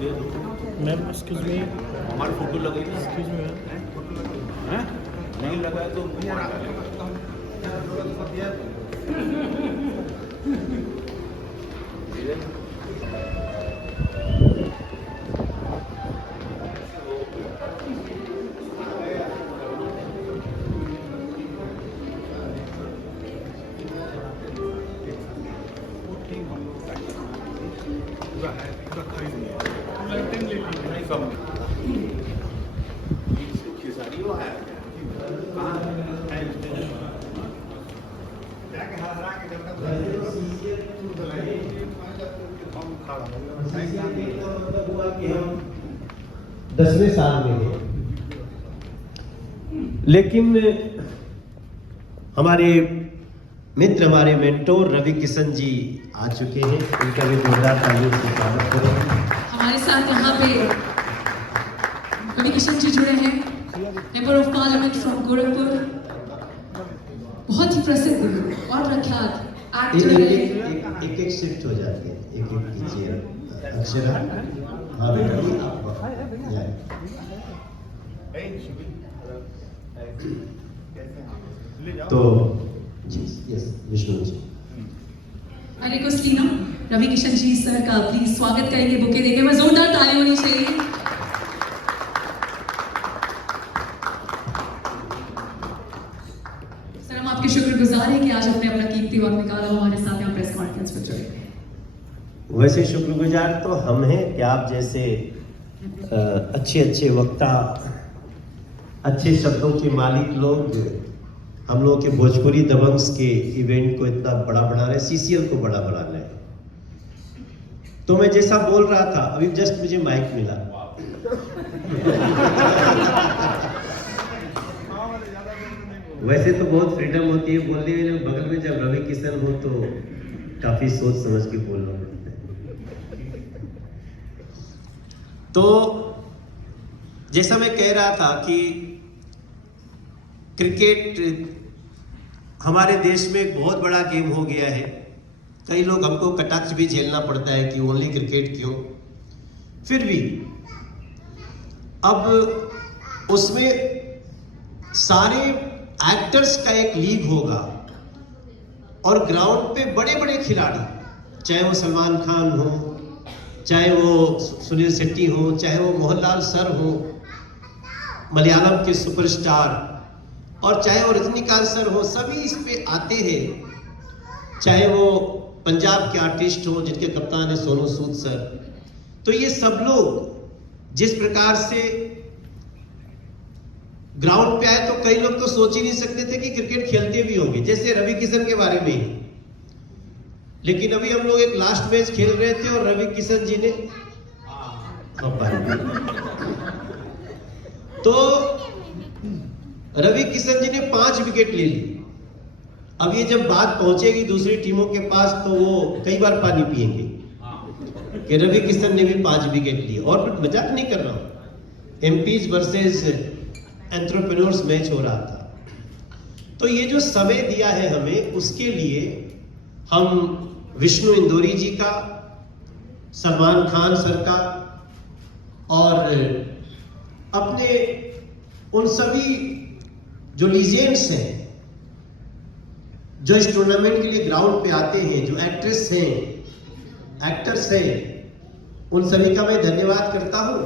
दे दो। Ma'am excuse me, हमारी photo लगी ना, एक्सक्यूज मी मैम, हैं? नहीं लगाया तो खिसारी वो है दसवें साल में हैं, लेकिन हमारे मित्र, हमारे मेंटोर रवि किशन जी आ चुके हैं। उनका भी जोरदार तालियों से स्वागत करें। हमारे साथ यहाँ पे रवि किशन जी जुड़े हैं, member of parliament from Gorakhpur, बहुत ही प्रसिद्ध और प्रख्यात एक्टर रहे। एक शिफ्ट हो जाती है, एक कीजिए। अक्षरा, हाँ बेटा जी, आप तो जी, yes Vishnu ji. I request Tina, Ravi Kishan ji sir का प्लीज स्वागत करेंगे बुके देके, मैं जोरदार ताली होनी चाहिए। सर हम आपके शुक्रगुजार हैं कि आज आपने अपना कीमती वक्त निकाला हमारे साथ यहाँ प्रेस कॉन्फ्रेंस पर जुड़े। वैसे शुक्रगुजार तो हम हैं कि आप जैसे अच्छे वक्ता, अच्छे शब्दों के मालिक लोग हम लोग के भोजपुरी दबंग्स के इवेंट को इतना बड़ा बना रहे, सीसीएल को बड़ा बना रहे। तो मैं जैसा बोल रहा था, अभी जस्ट मुझे माइक मिला। वैसे तो बहुत फ्रीडम होती है बोलने में, बगल में जब रवि किशन हो तो काफी सोच समझ के बोलना पड़ता है। तो जैसा मैं कह रहा था कि क्रिकेट हमारे देश में एक बहुत बड़ा गेम हो गया है। कई लोग हमको कटाक्ष भी झेलना पड़ता है कि ओनली क्रिकेट क्यों। फिर भी अब उसमें सारे एक्टर्स का एक लीग होगा और ग्राउंड पे बड़े बड़े खिलाड़ी, चाहे वो सलमान खान हो, चाहे वो सुनील शेट्टी हो, चाहे वो मोहनलाल सर हो, मलयालम के सुपरस्टार, और चाहे वो रजनीकांत सर हो, सभी इस पे आते हैं। चाहे वो पंजाब के आर्टिस्ट हो जिनके कप्तान है सोनू सूद सर। तो ये सब लोग जिस प्रकार से ग्राउंड पे आए, तो कई लोग तो सोच ही नहीं सकते थे कि क्रिकेट खेलते भी होंगे, जैसे रवि किशन के बारे में ही। लेकिन अभी हम लोग एक लास्ट मैच खेल रहे थे और रवि किशन जी ने तो रवि किशन जी ने 5 विकेट ले ली। अब ये जब बात पहुंचेगी दूसरी टीमों के पास तो वो कई बार पानी पिएंगे कि रवि किशन ने भी 5 विकेट लिए। और फिर मजाक नहीं कर रहा हूं, एमपीज वर्सेस एंटरप्रेन्योर्स मैच हो रहा था। तो ये जो समय दिया है हमें, उसके लिए हम विष्णु इंदौरी जी का, सलमान खान सर का और अपने उन सभी जो लीजेंड्स हैं जो इस टूर्नामेंट के लिए ग्राउंड पे आते हैं, जो एक्ट्रेस हैं, एक्टर्स हैं, उन सभी का मैं धन्यवाद करता हूं।